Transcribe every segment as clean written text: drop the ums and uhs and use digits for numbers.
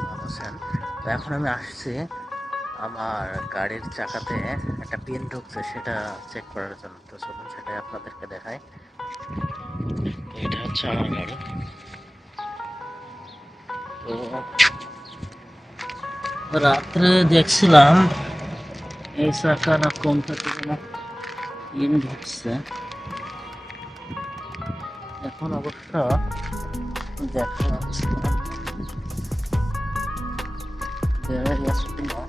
ভালো আছেন? তো এখন আমি আসছি আমার গাড়ির চাকাতে একটা পিন ঢুকছে, সেটা চেক করার জন্য। তো চলুন সেটাই আপনাদেরকে দেখাই। এটা হচ্ছে আমার গাড়ি। তো রাত্রে দেখছিলাম এই চাকাটা কোনটাতে যেন পিন ঢুকছে। এখন অবশ্য দেখা যাচ্ছে না বেড়ে গেছে কিনা।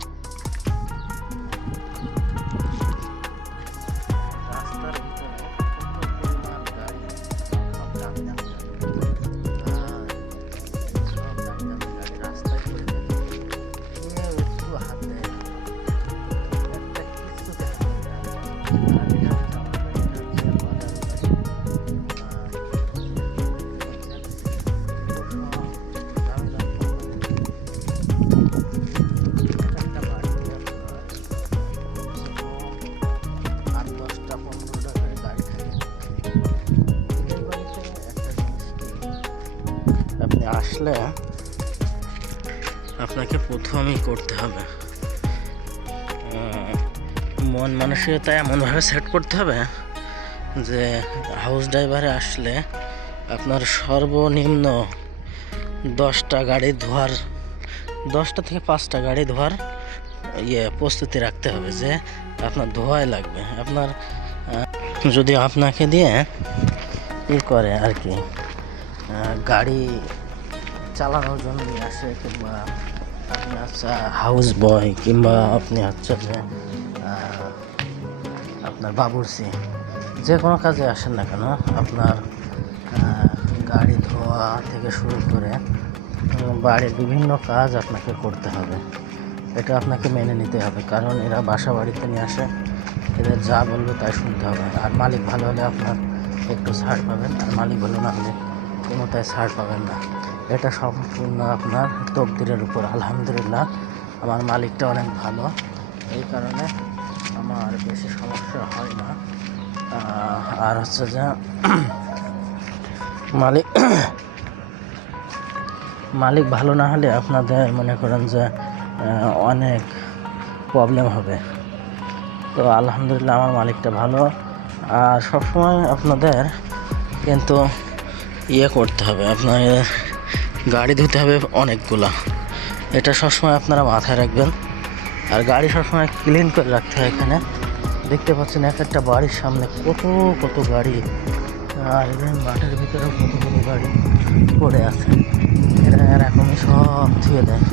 রাস্তার ভিতরে প্রচুর পরিমাণ গাড়ি, সব দামি দামি গাড়ি, সব দামি দামি গাড়ি রাস্তায় পড়ে গেছে। কেউ একটু হাত দেয় না, একটা কিছুতে হাত দেয় না। আর এটা হচ্ছে আমার বাড়ি, এটা হচ্ছে বাজার বাড়ি। দামি দামি একটা বাড়িতে আপনার 8, 10টা, 15টা করে গাড়ি থাকে। এই বাড়িতে একটা জিনিস কি, আপনি আসলে আপনাকে প্রথমেই করতে হবে মন মানসিকতা এমনভাবে সেট করতে হবে যে হাউস ড্রাইভারে আসলে আপনার সর্বনিম্ন 10টা গাড়ি ধোয়ার, 10টা থেকে 5টা গাড়ি ধোয়ার প্রস্তুতি রাখতে হবে যে আপনার ধোয়াই লাগবে। আপনার যদি আপনাকে দিয়ে করে আর কি গাড়ি চালানোর জন্য নিয়ে আসে, কিংবা আপনি আচ্ছা হাউস বয়, কিংবা আপনি হচ্ছে যে আপনার বাবুর্চি, যে কোনো কাজে আসেন না কেন, আপনার গাড়ি ধোয়া থেকে শুরু করে বাড়ির বিভিন্ন কাজ আপনাকে করতে হবে। এটা আপনাকে মেনে নিতে হবে, কারণ এরা বাসা বাড়িতে নিয়ে আসে, এদের যা বলবে তাই শুনতে হবে। আর মালিক ভালো হলে আপনার একটু ছাড় পাবেন, আর মালিক ভালো না হলে কোনোটাই ছাড় পাবেন না। এটা সম্পূর্ণ আপনার তকদিরের উপর। আলহামদুলিল্লাহ আমার মালিকটা অনেক ভালো, এই কারণে আমার বেশি সমস্যা হয় না। আর হচ্ছে যে মালিক ভালো না হলে আপনাদের মনে করেন যে অনেক প্রবলেম হবে। তো আলহামদুলিল্লাহ আমার মালিকটা ভালো। আর সবসময় আপনাদের কিন্তু করতে হবে, আপনার গাড়ি ধুতে হবে অনেকগুলা, এটা সবসময় আপনারা মাথায় রাখবেন। আর গাড়ি সবসময় ক্লিন করে রাখতে হয়। এখানে দেখতে পাচ্ছেন এক একটা বাড়ির সামনে কত কত গাড়ি, আর মাঠের ভিতরেও কত কত গাড়ি পড়ে আছে। এরা এরকমই সব ধুয়ে দেয়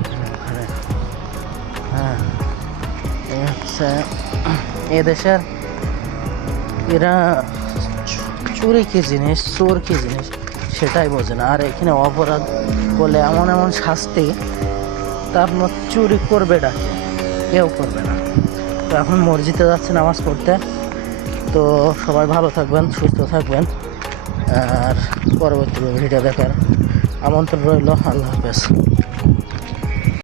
এখানে ওখানে। হ্যাঁ, এই হচ্ছে এদেশের, এরা চুরি কী জিনিস, চোর কী জিনিস সেটাই বোঝে না। আর এখানে অপরাধ করলে এমন এমন শাস্তি, তা আপনার চুরি করবে ডাকে, কেউ করবে না। তো এখন মসজিদে যাচ্ছে নামাজ পড়তে। তো সবাই ভালো থাকবেন, সুস্থ থাকবেন, আর পরবর্তী ভিডিও দেখার আমন্ত্রণ রইল। আল্লাহ হাফেজ।